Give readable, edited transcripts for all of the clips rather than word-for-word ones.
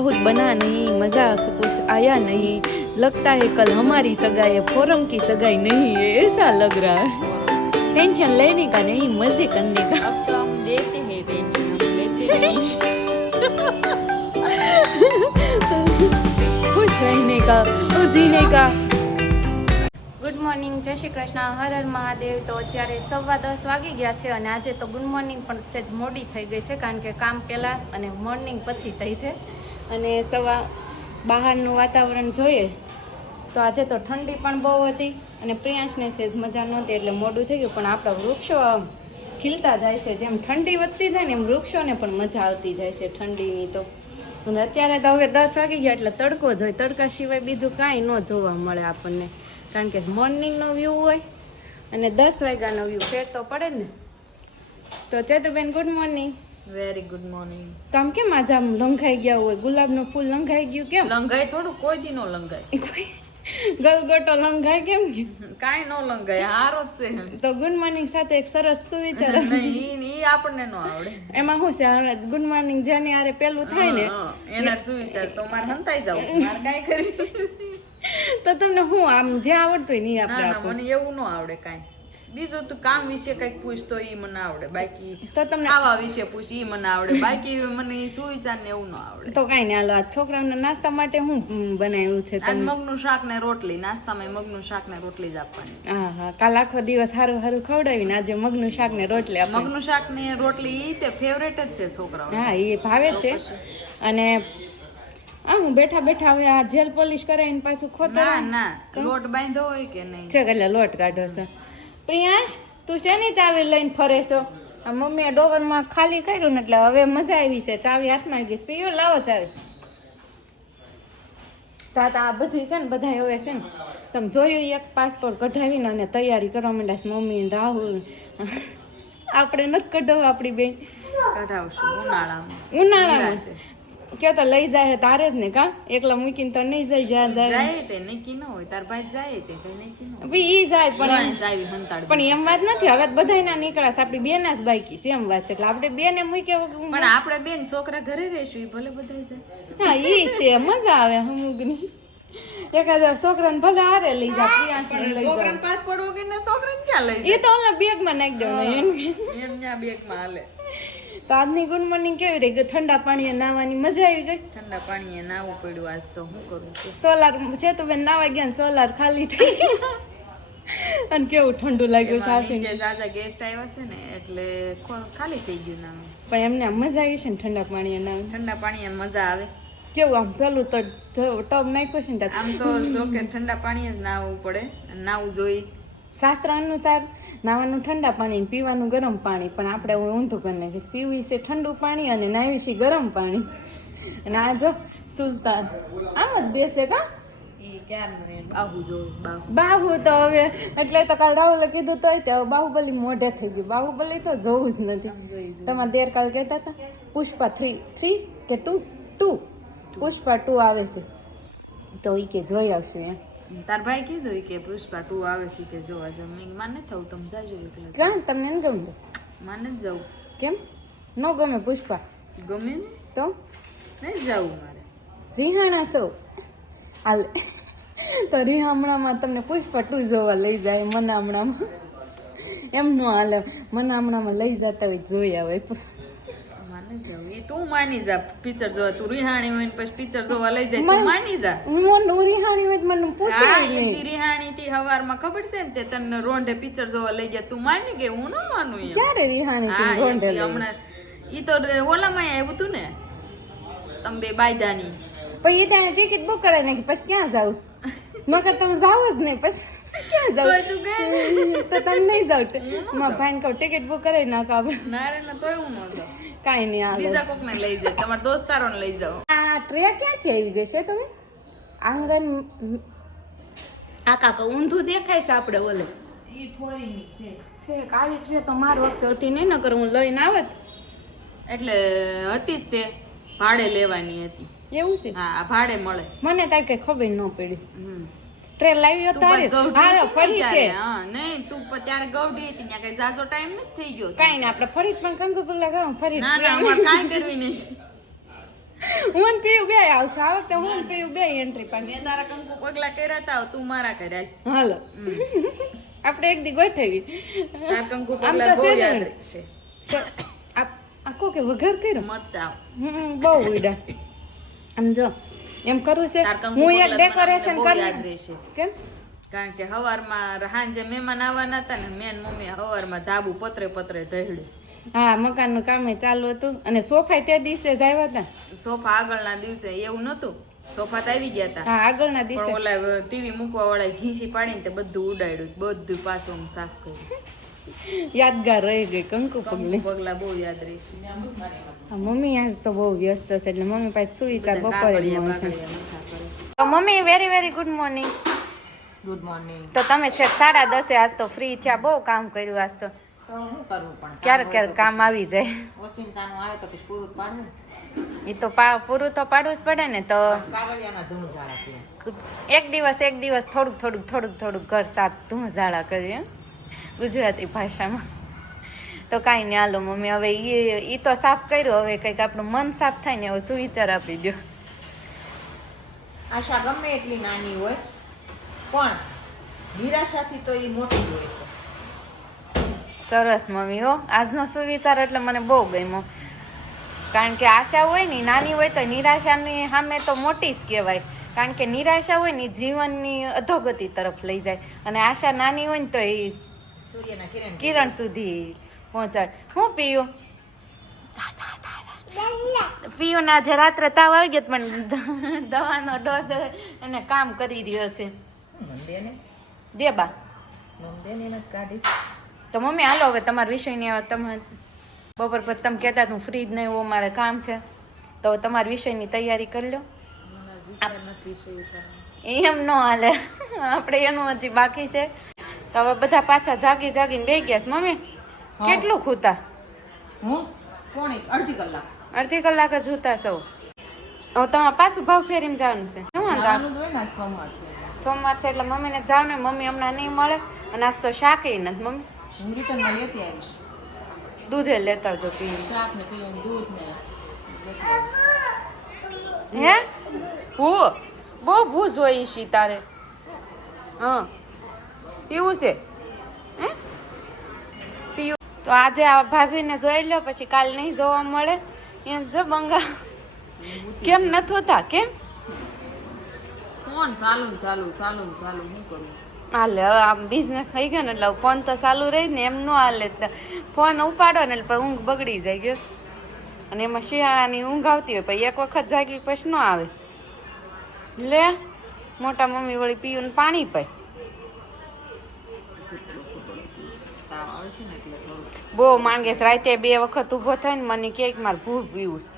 बहुत बना नहीं, मजाक कुछ आया नहीं, लगता है कल हमारी सगाई है, फोरम की सगाई नहीं है, ऐसा लग रहा है। टेंशन लेने का नहीं, मजे करने का। अब तो हम देते हैं टेंशन, हम लेते नहीं। खुश रहने का और जीने का। ગુડ મોર્નિંગ, જય શ્રી કૃષ્ણ, હર હર મહાદેવ। તો અત્યારે 10:15 વાગી ગયા છે અને આજે તો ગુડ મોર્નિંગ પણ સહેજ મોડી થઈ ગઈ છે કારણ કે કામ પહેલાં અને મોર્નિંગ પછી થઈ છે અને બહારનું વાતાવરણ જોઈએ તો આજે તો ઠંડી પણ બહુ હતી અને પ્રિયાંશને સહેજ મજા નહોતી એટલે મોડું થઈ ગયું, પણ આપણા વૃક્ષો ખીલતા જાય છે, જેમ ઠંડી વધતી જાય ને એમ વૃક્ષોને પણ મજા આવતી જાય છે ઠંડીની। તો અને અત્યારે તો હવે 10 વાગી ગયા એટલે તડકો જ હોય, તડકા સિવાય બીજું કાંઈ ન જોવા મળે આપણને કારણ કે મોર્નિંગનો વ્યૂ હોય અને 10 વાગ્યાનો વ્યૂ ફેર તો પડે ને। તો ચેતુબેન good morning. Very good morning. તો આમ કેમ આજે આમ લંઘાઈ ગયા હોય, ગુલાબનું ફૂલ લંઘાઈ ગયું કેમ? લંઘાઈ થોડું કોઈ દી નો લંઘાય, ગલગોટો લંઘાય કેમ? કાઈ નો લંઘાય, હારો જ છે। તો ગુડ મોર્નિંગ સાથે એક સરસ સુવિચાર નહીં ઈ આપણને નો આવડે, એમાં શું છે હવે ગુડ મોર્નિંગ જેની આરે પેલું થાય ને એના સુવિચાર તો મારે હંતાઈ જાવ, મારે કાઈ કરી તો તમને હું આમ જે આવડતું હોય નહીં આપણે ના મને એવું ન આવડે કાઈ। બીજું તો કામ વિશે કઈક પૂછતો ઈ મને આવડે, બાકી તો તમને ખાવા વિશે પૂછ ઈ મને આવડે, બાકી મને સુવિચાર ને એવું ન આવડે। તો કાંઈ નહીં, હાલો આ છોકરાઓના નાસ્તા માટે હું બનાવ્યું છે આજ મગનું શાક ને રોટલી, નાસ્તામાં મગનું શાક ને રોટલી જ આપવાની। હા હા, કાલ આખો દિવસ સારું સારું ખવડાવીને આજે મગનું શાક ને રોટલી આપવાની। મગનું શાક ને રોટલી ઈ તે ફેવરેટ જ છે છોકરાઓ। હા એ ભાવે જ છે। અને હું બેઠા બેઠા હવે આ જેલ પોલિશ કરાવીને પાછું ખોતરા ના લોટ બાંધ્યો હોય કે નહીં છે એટલે લોટ કાઢો છો। પ્રિયાંશ તું શેની ચાવી લઈને ફરે છો? આ મમ્મીએ ડોવરમાં ખાલી કર્યું ને એટલે હવે મજા આવી છે, ચાવી હાથમાં આવી ગઈ। પીયો લાવો ચાવી। તો આ બધી છે ને બધા હવે છે ને તમે જોયું એક પાસપોર્ટ કઢાવીને અને તૈયારી કરવા માંડ્યા છે મમ્મી ને રાહુલ। આપણે નથી કઢાવવા આપણી બેન, કઢાવશું ઉનાળામાં કયો તો લઈ જાય તારે જ ને કા એકલા મૂકીને તો નહીં જાય, જ્યાં જાય તે નક્કી ન હોય, તાર ભાઈ જાય તે કઈ નક્કી ન હોય, ઈ જાય પણ જાય હંતાડ પણ એમ વાત નથી, હવે બધા ના નીકળ્યા છે, આપણી બેના જ બાકી છે એમ વાત છે, એટલે આપણે બેને મૂક્યા પણ આપણે બેન છોકરા ઘરે રહીશું, ઈ ભલે બધા જાય। હા ઈ છે, મજા આવે હમુગની એકાદા છોકરાને ભલે હારે લઈ જા, પ્રિયાંશને લઈ જા, છોકરાને પાસપોર્ટ વગર ને છોકરાને ક્યાં લઈ ઈ તો ઓલા બેગમાં નાખી દેવાનું એમ ન્યા બેગમાં હાલે। તો આજની ગુડ મોર્નિંગ કેવી રહી ગઈ? ઠંડા પાણીએ નાવાની મજા આવી ગઈ? ઠંડા પાણીએ નાવું પડ્યું આજ તો શું કરું છું। સોલાર છે તો બેન નાવા ગયા ને સોલાર ખાલી થઈ ગયું અને કેવું ઠંડુ લાગ્યું સાસુ નીચે જાજા ગેસ્ટ આવ્યા છે ને એટલે ખાલી થઈ ગયું નામ, પણ એમને આમ મજા આવી છે ને ઠંડા પાણીએ નાવાની? ઠંડા પાણીએ મજા આવે। કેવું આમ પેલું તો ટબ નાખ્યું છે ને આમ તો જો કે ઠંડા પાણીએ જ નાવું પડે, નાવું જોઈ। શાસ્ત્ર અનુસાર નાવાનું ઠંડા પાણી, પીવાનું ગરમ પાણી, પણ આપણે ઊંધું કરી નાખીશ, પીવી છે ઠંડુ પાણી અને નાવી છે ગરમ પાણી। અને આ જો સુલતાન આમ જ બેસે કા ઈ ક્યારનું રે બાહુ જોઉં, બાહુ તો હવે એટલે તો કાલ રાહુલે કીધું તોય તે હવે બાહુબલી મોઢે થઈ ગયું, બાહુબલી તો જોવું જ નથી। તમારા દેર કાલ કહેતા હતા પુષ્પા 3 કે 2 પુષ્પા 2 આવે છે તો ઈ કે જોઈ આવશું એમ। તાર ભાઈ કીધું કે પુષ્પા 2 આવે છે કે જોવા જાવ, મેં માને થવું તમે જાજો એકલા। કાં તમને ન ગમતું? માને જ જાવું। કેમ ન ગમે પુષ્પા? ગમે ને તો નહીં જાવું મારે। રિહાણા છો હાલ તો રિહામણામાં તમને પુષ્પા 2 જોવા લઈ જાય, મનામણામાં એમ ન હાલે, મનામણામાં લઈ જતા હોય જોઈ આવે। માને જાવ ઈ તું માની જા, પિક્ચર જોવા તું રિહાણી હોય ને પછી પિક્ચર જોવા લઈ જાય તું માની જા। હું રિહાણી હોય મને પૂછે હા ઈ રિહાણી થી હવારમાં ખબર છે ને તે તને રોંઢે પિક્ચર જોવા લઈ ગયા, તું માની કે હું ન માનું એમ? ક્યારે રિહાણી હા થી રોંઢે લઈ? હમણાં ઈ તો ઓલામાં આવ્યું તું ને તમે બે બાયદાની, પણ એ ત્યાં ટિકિટ બુક કરાવી નાખી, પછી ક્યાં જાવ? નકર તમે જાવ જ નહીં, પછી ક્યાં જાવ? તોય તું ગઈ તો તમે નહીં જાવ? મારા ભાઈને કહું ટિકિટ બુક કરાવી નાખો આપણે। ના રે ના તોય હું ન જાઉં, કાંઈ નહીં હાલો, બીજા કોકને લઈ જાય, તમારા દોસ્તારોને લઈ જાઓ। આ ટ્રે ક્યાંથી આવી ગઈ છે તમે? આંગણ આ કાકા ઊંધું દેખાય છે આપણે ઓલે ઈ ફોરીની છે આવી ટ્રે તો માર વખતે હતી નહીં, નકર હું લઈને આવત। એટલે હતી જ તે ભાડે લેવાની હતી। એવું છે? હા ભાડે મળે। મને તાઈ કઈ ખબર ન પડી। હમ ટ્રે લાવ્યો તું તારે? બસ ગૌઢી હાલો હતી ને ફરી ત્યારે, છે હા નહીં તું ત્યારે ગૌઢી હતી ત્યાં કઈ જાજો ટાઈમ નથી થઈ ગયો। કાંઈ ને આપણે ફરી પણ કંકુ પલ્લા ગામ ફરી ના ના અમારે કાંઈ કરવી નથી। હું ને પીયું બે આવશે આ વખતે હું ને પીયું બે એન્ટ્રી પાડી મેં તારા કંકુ પગલા કર્યા તા તું મારા કર્યા હાલો આપણે એક દી ગોઠવી તારા કંકુ આમ પગલા તો બહુ છે ને. યાદ રહેશે આખો કે વઘાર કર્યો મરચા બહુ ઉડા આમ જો એમ કરવું છે તાર કંકુ હું એક પગલા ડેકોરેશન બનાવતા બહુ યાદ કરી રહેશે કેમ કારણ કે હવારમાં સાંજે મહેમાન આવવાના હતા ને મેન મમ્મી હવારમાં ધાબુ પતરે ઢળ્યું હા મકાનનું કામ ચાલુ હતું અને સોફા તે દિવસે જ આવ્યા હતા સોફા આગળના દિવસે એવું નતું સોફા તો આવી ગયા હતા હા આગળના દિવસે પણ ઓલા ટીવી મૂકવા વાળા ઘીસી પાડીને તે બધું ઉડાડ્યું બધું પાછું આમ સાફ કર્યું યાદગાર રહી ગઈ કંકુ પગલી પગલા બહુ યાદ રહેશે હા, મમ્મી આજ તો બહુ વ્યસ્ત છે એટલે મમ્મી પાસે સુઈ ચાર બપોરે જ કાગળિયા મળશે બાગળિયા મથા કરે છે. તો mummy very very good morning. Good morning. તો તમે છેક 10:30 આજ તો ફ્રી થયા, બહુ કામ કર્યું આજ તો. તો શું કરવું પણ ક્યારેક ક્યારેક કામ આવી જાય. ઓચિંતાનું આવે તો પછી પૂરું પાડવું એ તો પૂરું તો પાડવું જ પડે ને. તો કાગળિયાના ધૂળ ઝાડા પીએ એક દિવસ થોડુંક ઘર સાફ ધૂંઝાડા કરીએ ગુજરાતી ભાષામાં. તો કાંઈ નહીં, હાલો મમ્મી હવે એ તો સાફ કર્યું, હવે કંઈક આપણું મન સાફ થાય ને એવો સુવિચાર આપી દો. આશા ગમે એટલી નાની હોય પણ નિરાશાથી તો એ મોટી જ હોય છે. સરસ મમ્મી હો, આજનો સુવિચાર એટલે મને બહુ ગમ્યો. કારણ કે આશા હોય ને નાની હોય તો નિરાશાની સામે તો મોટી જ કહેવાય. કારણ કે નિરાશા હોય ને જીવનની અધોગતિ તરફ લઈ જાય અને આશા નાની હોય ને તો એ સૂર્યના કિરણ સુધી પહોંચાડ. હું પીયું પીયું આજે રાત્રે તાવ આવી ગયો પણ દવાનો ડોઝ અને કામ કરી રહ્યો છે. દે બા કાઢી તો મમ્મી હાલો હવે તમારા વિષયની તમે બપોર પછી તમે કહેતા હું ફ્રી જ નહીં હોઉં, મારે કામ છે, તો તમારા વિષયની તૈયારી કરી લો. એમ ન હાલે, આપણે એનું હજી બાકી છે. તો હવે બધા પાછા જાગીને બેસી ગયા છે. મમ્મી કેટલું ખૂતા? હું અડધી કલાક જ ખૂતા સૌ. હવે તમારે પાછું ભાવ ફેરીને જવાનું છે. શું વાંધો? સોમવાર છે એટલે મમ્મીને જવાનું. મમ્મી હમણાં નહીં મળે અને આજ તો શાકે નથી. મમ્મી હું રિટર્નમાં લેતી આવીશ દૂધે લેતા આવજો પી. શાક ને પીવું દૂધ ને હે ભૂ બહુ ભૂજ હોય ઈ તારે. હા પીવું છે હે પીવું. તો આજે આ ભાભીને જોઈ લો, પછી કાલ નહીં જોવા મળે. એમ જો બંગા કેમ નથી હોતા? કેમ ફોન ચાલુ શું કરું? હાલે હવે આમ બિઝનેસ થઈ ગયો ને એટલે ફોન તો ચાલુ રહી ને, એમ ન હાલે. ફોન ઉપાડો ને એટલે ઊંઘ બગડી જાય ગયો. અને એમાં શિયાળાની ઊંઘ આવતી હોય પછી એક વખત જાગી પછી ન આવે. લે મોટા મમ્મી વળી પીવું પાણી પાય. બહુ માંગે છે. રાતે 2 વખત ઊભો થાય ને મને કે મારે ભૂ પીવું છે.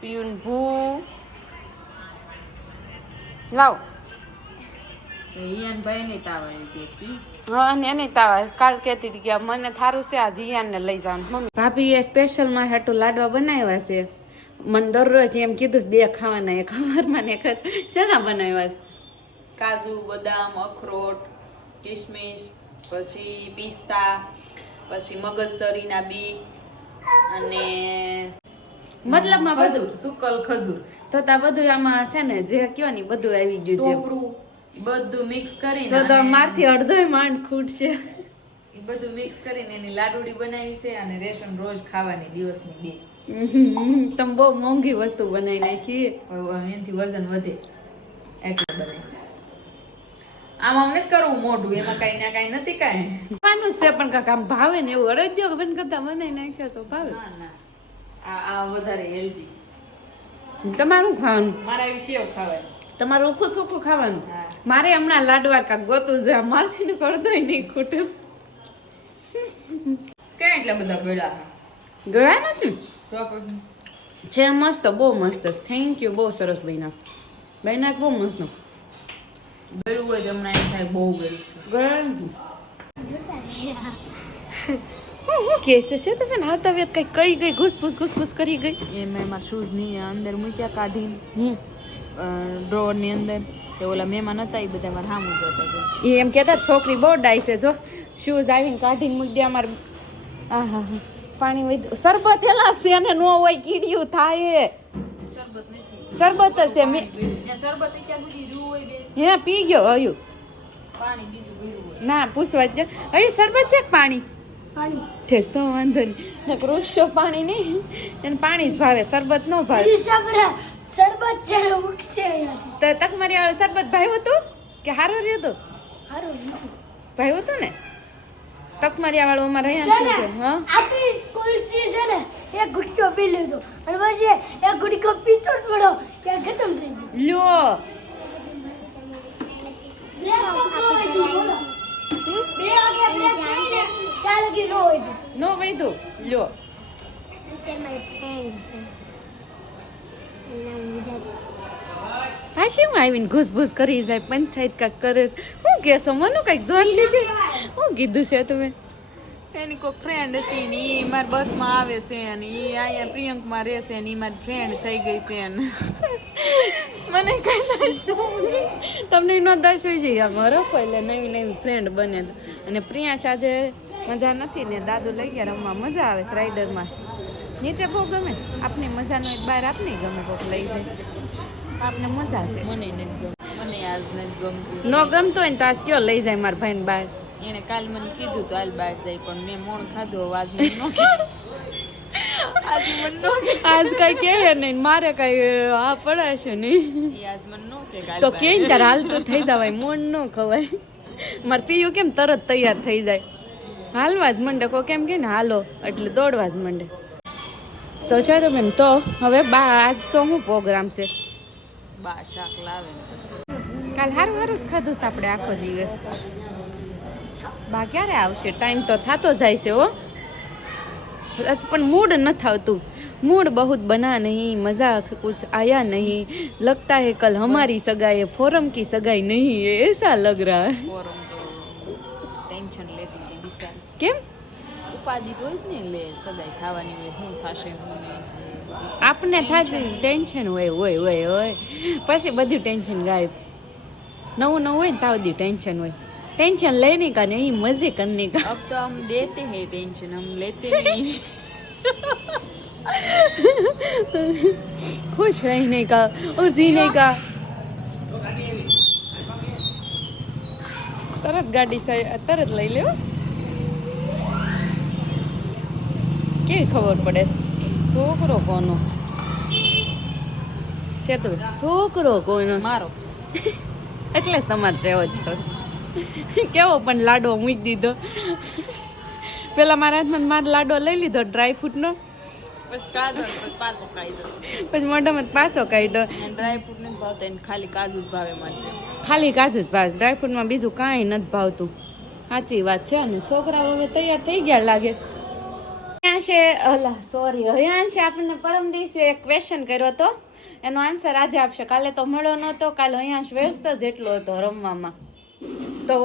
પીવું ભૂ લાવ. હા અને એને તાવ કાલ કહેતી હતી કે મને થારું છે, આ જીયાનને લઈ જવાનું. મમ્મી ભાભીએ સ્પેશિયલ મારે હાટું લાડવા બનાવ્યા છે. મને દરરોજ એમ કીધું 2 ખાવાના, એક સવારમાં ને એક શેના બનાવ્યા છે? કાજુ, બદામ, અખરોટ, કિસમિસ, પછી પિસ્તા, પછી મગજતરીના બી અને મતલબમાં બધું સુકલ ખજૂર તો તા બધું આમાં છે ને જે કયો ને બધું આવી ગયું છે. ટોપરું બધું મિક્સ કરીને તો અને મારથી અડધોય માંડ ખૂટશે. એ બધું મિક્સ કરીને એની લાડુડી બનાવી છે અને રેશન રોજ ખાવાની દિવસની 2. તમે બહુ મોંઘી વસ્તુ બનાવી નાખી. એનાથી વજન વધે એટલે બનાવી. આમ નથી કરવું મોઢું, એમાં કઈ ના કઈ નથી કાંઈ. ખાવાનું જ છે પણ કાંક આમ ભાવે ને એવું અડદિયો કે બન કરતા બનાવી નાખ્યો તો ભાવે. ના આ વધારે હેલ્ધી. તમારું ખાવાનું, મારા વિશે એવું ખાવાય. તમારું ઓખું ચોખ્ખું ખાવાનું. હા. મારે હમણાં લાડવા કાંક ગોતું છે, મારથી ને કરતોય નહીં ખૂટે. ક્યાં એટલા બધા ગળા ગળા નથી તો આપણે છે મસ્ત, બહુ મસ્ત. થેન્ક યુ, બહુ સરસ બન્યા છે. બન્યા બહુ મસ્ત. ગળું હોય તો હમણાં એમ થાય બહુ ગળું છે. ગળા નથી. હું કેસે છે તમે આ તબિયત કઈ ગઈ ઘૂસપૂસ કરી ગઈ. એ મેં મારા શૂઝની અંદર મૂક્યા કાઢીને ડ્રોરની અંદર તે ઓલા મહેમાન હતા એ બધા મારા સામું જતા હતા. એ એમ કહેતા છોકરી બહુ ડાઈ છે, જો શૂઝ આવીને કાઢીને મૂકી દે અમારે. હા પાણી વધ્યું શરબત એલા છે ને નો હોય કીડિયું થાય શરબત જ છે હે પી ગયો હયું પાણી બીજું ભર્યું હોય. ના પૂછવા જ હયું શરબત છે કે પાણી ઠીક તો વાંધો નહીં ક્રોશો પાણી નહીં એને પાણી જ ભાવે શરબત ન ભાવે શરબત છે ઉકશે તો તકમારી વાળું શરબત ભાવ્યું હતું કે હારું રહ્યું હતું ભાવ્યું હતું ને તકમારિયા વાળું અમારે અહીંયા શું છે હા આખી સ્કૂલ છે ને એક ગુટકો પી લીધો અને પછી એક ગુટકો પીતો જ પડો કે ખતમ થઈ ગયો લ્યો બે વાગે બ્રેક કરીને ત્યાં લગી નો હોય નો વૈધું લ્યો પાછી હું આવીને ઘૂસભૂસ કરી જાય પંચાયત કાંઈક કરે છે. શું કહેશો મનું કાંઈક જોર લીધી શું કીધું છે તમે એની કોઈ ફ્રેન્ડ હતી ને એ મારી બસમાં આવે છે અને એ અહીંયા પ્રિયંકમાં રહેશે ને એ મારી ફ્રેન્ડ થઈ ગઈ છે ને મને કઈ તમને એનો દસ હોય છે આમ રખો એટલે નવી નવી ફ્રેન્ડ બને તો. અને પ્રિયાંશ આજે મજા નથી ને દાદુ લઈ ગયા રમવા મજા આવે છે રાઈડરમાં નીચે બહુ ગમે આપની મજાનો એક બાર આપને ગમે કોક લઈ જાય આપને મજા છે મને નથી ગમતું. મને આજ નથી ગમતું. ન ગમતો હોય ને તો આજ કયો લઈ જાય મારા ભાઈને બહાર એને કાલ મને કીધું તો હાલ બહાર જાય પણ મેં મોણ ખાધું આજ મને ન કીધું. આજ મને ન કીધું. આજ કઈ કહે નહીં મારે કઈ આ પડાશે નહીં ઈ આજ મને ન કે કાલ તો બહાર કે તાર હાલતું થઈ જવાય મોન ન ખવાય મારે પીયું કેમ તરત તૈયાર થઈ જાય હાલવા જ મંડે કો કેમ કે ને હાલો એટલે દોડવા જ મંડે તો છે તો બેન તો હવે બા આજ તો શું પ્રોગ્રામ છે બા શાક લાવે ને પછી કાલ સારું સારું જ ખાધું છે આપણે આખો દિવસ બા ક્યારે આવશે ટાઈમ તો થતો જાય છે હો પણ मूड નથી આવતું मूड बहुत बना नहीं मजा कुछ आया नहीं लगता है कल हमारी सगाई है फोरम की सगाई नहीं है ऐसा लग रहा है ફોરમ તો ટેન્શન લેતી હતી વિશાલ કેમ ઉપાધિ તો જ ને લે સગાઈ થવાની હોય શું થશે શું નહીં આપને થતી ટેન્શન હોય હોય હોય હોય પછી બધું ટેન્શન ગાયબ નવું નવું હોય ને તાવ દી ટેન્શન હોય टेंशन लेने का नहीं मजे करने का अब तो हम देते हैं टेंशन हम लेते नहीं खुश रहने का और जीने का तरत गाड़ी से तरत લઈ લ્યો કેવી ખબર પડે છોકરો કોનો છે તો છોકરો કોનો મારો એટલે સમાજ જેવો જ થયો કેવો પણ લાડો મૂકી દીધો પેલા મારા હાથમાં મારો લાડો લઈ લીધો ડ્રાય ફ્રૂટનો પછી કાજુ પાછો ખાઈ દો પછી મોઢામાં પાછો કાઢ્યો ડ્રાય ફ્રૂટ નથી ભાવતા એને ખાલી કાજુ જ ભાવે મારે ખાલી કાજુ જ ભાવે ડ્રાય ફ્રૂટમાં બીજું કાંઈ નથી ભાવતું સાચી વાત છે અને છોકરાઓ હવે તૈયાર થઈ ગયા લાગે હયાંશે હયાંશે આપણને પરમ દિવસે એક ક્વેશ્ચન કર્યો હતો એનો આન્સર આજે આપશે કાલે તો મળ્યો નહોતો કાલે હયાંશ વ્યસ્ત જ એટલો હતો રમવામાં તો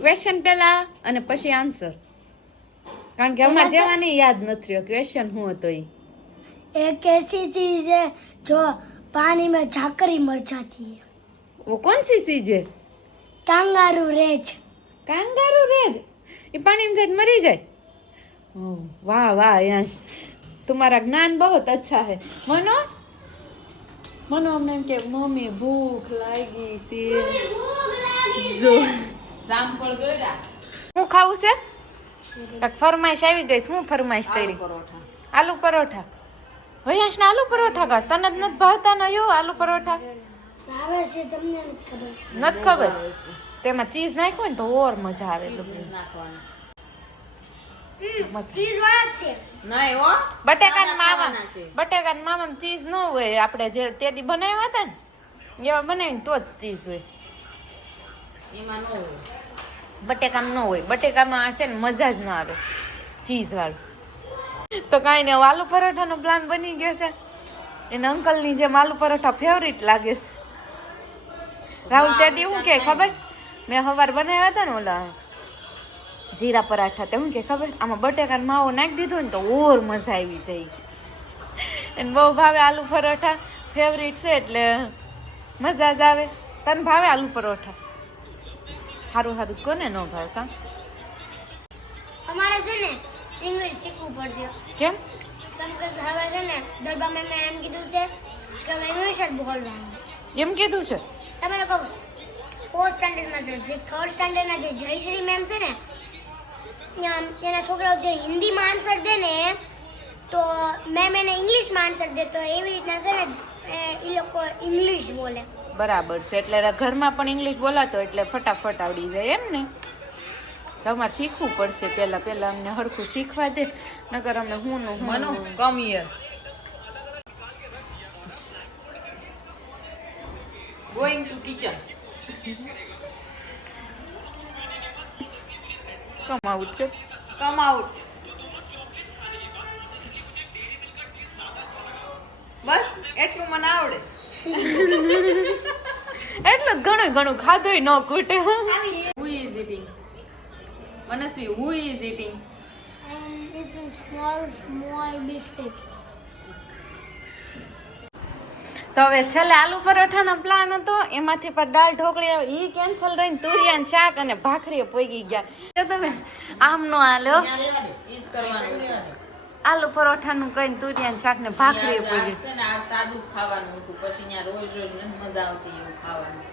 ક્વેશ્ચન પહેલા અને પછી આન્સર કારણ કે અમારે જેવાની યાદ નથી રહ્યો ક્વેશ્ચન શું હતો એ एक ऐसी चीज है जो पानी में जाकर ही मर जाती है वो कौन सी चीज है कांगारू रेज कांगारू रेज ये पानी में जाके मरी जाए ओह, वाह वाह यश तुम्हारा ज्ञान बहुत अच्छा है मनो मनो हमने एम के मम्मी भूख लागी છે જો જામફળ જોયા હું ખાવું છે એક ફરમાઈશ આવી ગઈ શું ફરમાઈશ કરી પરોઠા આલુ પરોઠા હયાશ ને આલુ પરોઠા ખાસ તને જ નથી ભાવતા ને યો આલુ પરોઠા આવે છે તમને નથી ખબર નથી ખબર તેમાં ચીઝ નાખ્યું ને તો ઓર મજા આવે નાખવાનું ચીઝ વાળા તે નહીં હો બટેકાના માવા ખાવાના છે. બટેકાના માવામાં ચીઝ ન હોય આપણે જે તેદી બનાવ્યા હતા ને એવા બનાવીને તો જ ચીઝ હોય એમાં ન હોય બટેકામાં ન હોય બટેકામાં છે ને મજા જ ન આવે ચીઝ વાળું તો કાંઈ નહીં હવે આલુ પરોઠાનો પ્લાન બની ગયો છે એના અંકલની જેમ આલુ પરોઠા ફેવરિટ લાગે છે રાહુલ તેદી શું કે ખબર છે? મેં સવાર બનાવ્યા હતા ને ઓલા જીરા પરાઠા તે શું કે ખબર આમાં બટેકાનો માવો નાખી દીધો ને તો ઓર મજા આવી જાય એને બહુ ભાવે આલુ પરોઠા ફેવરિટ છે એટલે મજા જ આવે તને ભાવે આલુ પરોઠા સારું સારું કોને ન ભાવે કાં અમારે છે ને ઇંગ્લિશ શીખવું પડશે. કેમ? કેમ કે હવે છે ને દરબાર મેમે એમ કીધું છે કે હવે ઇંગ્લિશ જ બોલવાનું. એમ કીધું છે? તમે લોકો 4th સ્ટાન્ડર્ડમાં જે 3rd સ્ટાન્ડર્ડના જે જયશ્રી મેમ છે ને એના છોકરાઓ જે હિન્દીમાં આન્સર દે ને તો મેમ એને ઇંગ્લિશમાં આન્સર દે તો એવી રીતના છે ને એ લોકો ઇંગ્લિશ બોલે. બરાબર છે, એટલે ઘરમાં પણ ઇંગ્લિશ બોલાતો એટલે ફટાફટ આવડી જાય એમ ને. તમારે શીખવું પડશે પહેલા અમને હરખું શીખવા દે, નકર અમે Manu come here. Going to kitchen. Come out છે. Come out. બસ એટલું મને આવડે. એટલે ઘણું ખાધોય ન ખૂટે. Who is eating? Manasvi, who is eating? small biscuit. તો હવે છેલ્લે આલુ પરોઠાનો પ્લાન હતો, એમાંથી પણ દાળ ઢોકળી એ કેન્સલ રહીને તુરિયાનું શાક અને ભાખરીએ પોગી ગયા. તમે આમ નો હાલ્યો, ઈસ કરવાનું. આલુ પરોઠાનું કઈ તુરિયાનું શાક ને ભાખરીએ પોગી. છે ને આ સાદું જ ખાવાનું હતું, પછી ત્યાં રોજ નથી મજા આવતી એવું ખાવાનું.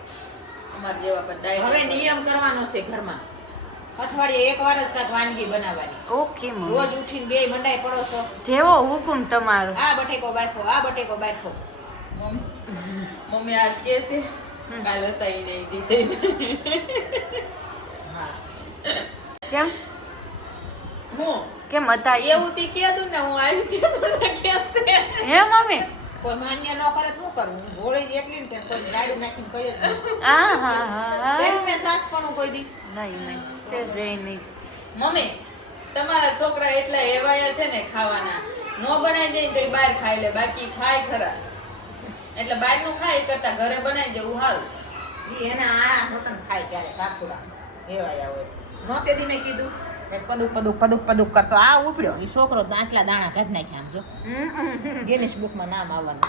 અમાર જેવા પર ડાયટ હવે નિયમ કરવાનો છે ઘરમાં. અઠવાડિયે એકવાર જ કાંઈક વાનગી બનાવવાની. ઓકે મમ્મી, રોજ ઉઠીને બે મંડાઈ પડો છો. જેવો હુકુમ તમારો. આ બટેકો બાફો, આ બટેકો બાફો. મમ્મી આજ કે છે કાલ હતા ઈ નહીં દીધી. હા. કેમ હું કેમ હતા એવું તી કીધું ને હું આવી તી તો કે છે હે મમ્મી? કોઈ માન્ય ન કરે તો શું કરવું? ગોળી જ એટલી ને તે કોઈ લાડુ નાખીને કરે જ નહીં. હા તેનું મેં સાસ પણ કોઈ દી. નહીં છે જ નહીં. મમ્મી તમારા છોકરા એટલા એવાયા છે ને ખાવાના, નો બનાવી દે તો ઈ બહાર ખાઈ લે, બાકી ખાય ખરા. એટલે બહારનું ખાય કરતા ઘરે બનાવી દેવું સારું. ઈ એના આ નોતન ખાય ત્યારે કાકુડા એવાયા હોય. નો તે દી મેં કીધું કે પદુક કરતો આ ઉપડ્યો. ઈ છોકરો તો આટલા દાણા કાઢી નાખ્યા આમ જો. ગિનિસ બુકમાં નામ આવવાનું.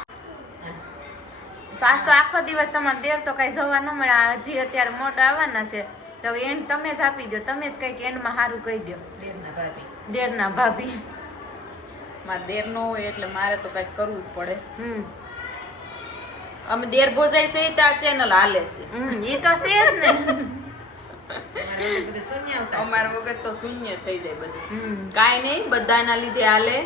તો આજ તો આખો દિવસ તમારે દેર તો કઈ જવા ન મળે. હજી અત્યારે મોટા આવવાના છે તો એન્ડ તમે જ આપી દો, તમે જ કઈક એન્ડમાં સારું કહી દો. દેરના ભાભી. દેરના ભાભી. મારે દેર નો હોય એટલે મારે તો કઈક કરવું જ પડે. અમે દેર ભોજાઈ છે તો આ ચેનલ હાલે છે. એ તો છે જ ને. મારે બધે શૂન્ય આવતા. અમાર વખત તો શૂન્ય થઈ જાય બધું. કાંઈ નહીં, બધાના લીધે હાલે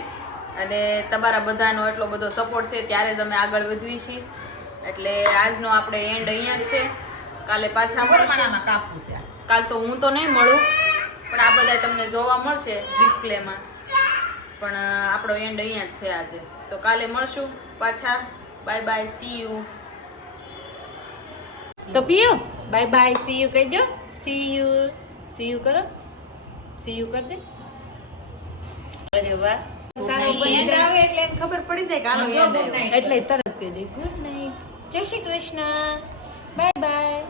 અને તમારા બધાનો એટલો બધો સપોર્ટ છે ત્યારે જ અમે આગળ વધવી છીએ. એટલે આજનો આપણે એન્ડ અહીંયા જ છે. કાલે પાછા મળશું. પરમાણામાં કાપવું છે. કાલ તો હું તો નહીં મળું, પણ આ બધા તમને જોવા મળશે ડિસ્પ્લેમાં. પણ આપણો એન્ડ અહીંયા જ છે આજે. તો કાલે મળશું પાછા. Bye bye, C you. તો પિયું બાય બાય, સી યુ કહી દો. સી યુ કરો. સી યુ કર દે. અરે વાહ, સારું બની એન્ડ જાય. આવે એટલે એને ખબર પડી જાય કે આનો એન્ડ આવ્યો. એટલે તરત કહી દે ગુડ નાઇટ, જય શ્રી કૃષ્ણ, બાય બાય.